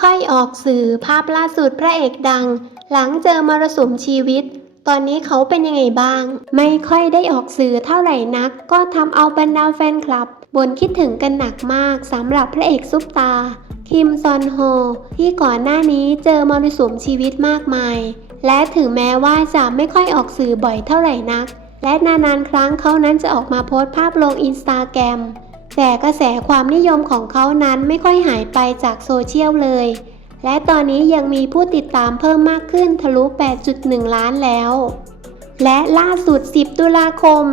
ค่อยออกสื่อภาพล่าสุดพระเอกดัง หลังเจอมรสุมชีวิต ตอนนี้เขาเป็นยังไงบ้าง ไม่ค่อยได้ออกสื่อเท่าไหร่นัก ก็ทำเอาบรรดาแฟนคลับบนคิดถึงกันหนักมากสำหรับพระเอกซุปตา คิมซอนโฮ ที่ก่อนหน้านี้เจอมรสุมชีวิตมากมาย และถึงแม้ว่าจะไม่ค่อยออกสื่อบ่อยเท่าไหร่นัก และนานๆครั้งเขานั้นจะออกมาโพสต์ภาพลงอินสตาแกรม แต่กระแสความนิยมของเขานั้นไม่ค่อยหายไปจากโซเชียลเลย และตอนนี้ยังมีผู้ติดตามเพิ่มมากขึ้นทะลุ 8.1 ล้านแล้ว และล่าสุด 10 ตุลาคม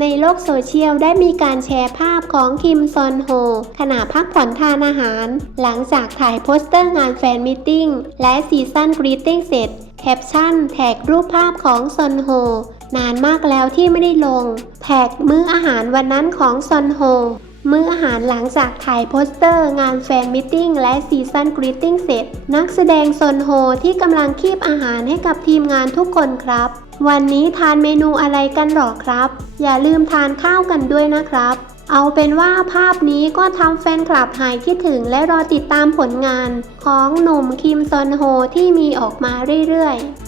ในโลกโซเชียลได้มีการแชร์ภาพของคิมซอนโฮขณะพักผ่อนทานอาหาร หลังจากถ่ายโปสเตอร์งานแฟนมิทติ้งและซีซั่นกรีตติ้งเสร็จแคปชั่นแท็กรูปภาพของซอนโฮนานมากแล้วที่ไม่ได้ลง แท็กมื้ออาหารวันนั้นของซอนโฮ มื้ออาหารหลังจากถ่ายโปสเตอร์ งานแฟนมิทติ้งและซีซั่นกรีตติ้งเสร็จ นักแสดงซนโฮที่กำลังคีบอาหารให้กับทีมงานทุกคนครับ วันนี้ทานเมนูอะไรกันหรอครับ อย่าลืมทานข้าวกันด้วยนะครับ เอาเป็นว่าภาพนี้ก็ทำแฟนคลับหายคิดถึงและรอติดตามผลงาน ของหนุ่มคิมซอนโฮที่มีออกมาเรื่อยๆ